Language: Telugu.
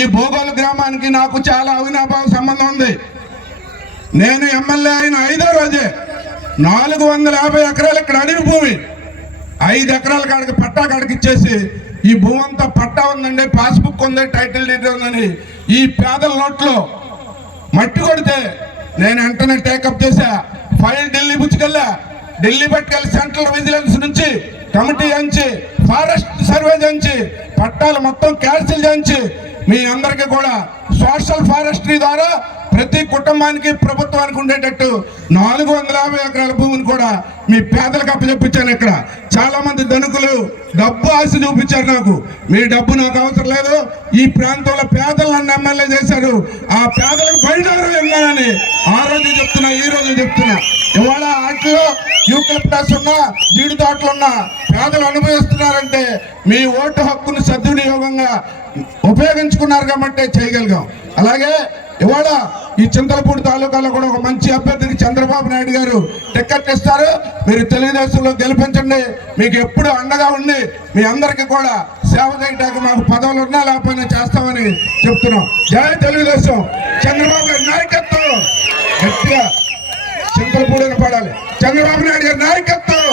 ఈ భూగోళ గ్రామానికి నాకు చాలా అవినాభావ సంబంధం ఉంది. నేను ఎమ్మెల్యే అయిన 5వ రోజే 450 ఎకరాలు ఇక్కడ అడిగి భూమి 5 ఎకరాల కాడికి పట్టా కాడికి ఇచ్చేసి ఈ భూమి అంతా పట్టా ఉందండి, పాస్బుక్ ఉంది, టైటిల్ డీడ్ ఉందని ఈ పేదల నోట్లో మట్టి కొడితే నేను వెంటనే టేకప్ చేశా. ఫైల్ ఢిల్లీ పుచ్చుకెళ్ళా. ఢిల్లీ పట్టుకెళ్ళి సెంట్రల్ విజిలెన్స్ నుంచి కమిటీ చేయించి ఫారెస్ట్ సర్వే చేయించి పట్టాలు మొత్తం క్యాన్సిల్ చేయించి మీ అందరికీ కూడా సోషల్ ఫారెస్ట్రీ ద్వారా ప్రతి కుటుంబానికి ప్రభుత్వానికి ఉండేటట్టు 450 ఎకరాల భూమిని కూడా మీ పేదలకు అప్పచెప్పించాను. ఇక్కడ చాలా మంది ధనికులు డబ్బు ఆశ చూపించారు. నాకు మీ డబ్బు నాకు అవసరం లేదు, ఈ ప్రాంతంలో పేదలు నన్ను ఎమ్మెల్యే చేశారు, ఆ పేదలకు బయలుదేరు ఇవ్వాలని ఆ రోజు చెప్తున్నా, ఈ రోజు చెప్తున్నా. ఇవాళ వాటిలో యూకలిప్టస్ ఉన్నా, జీడి తోటలున్నా పేదలు అనుభవిస్తున్నారంటే మీ ఓటు హక్కును సద్వినియోగంగా ఉపయోగించుకున్నారు కాబట్టి చేయగలిగాం. అలాగే ఇవాళ ఈ చింతలపూడి తాలూకాలో కూడా ఒక మంచి అభ్యర్థికి చంద్రబాబు నాయుడు గారు టికెట్ ఇస్తారు. మీరు తెలుగుదేశంలో గెలిపించండి, మీకు ఎప్పుడు అండగా ఉండి మీ అందరికీ కూడా సేవ చేయడానికి మాకు పదవులు ఉన్నా లేకపోయినా చేస్తామని చెప్తున్నాం. జై తెలుగుదేశం, చంద్రబాబు గారి నాయకత్వం గట్టిగా చింతలపూడిని పడాలి. చంద్రబాబు నాయుడు గారి నాయకత్వం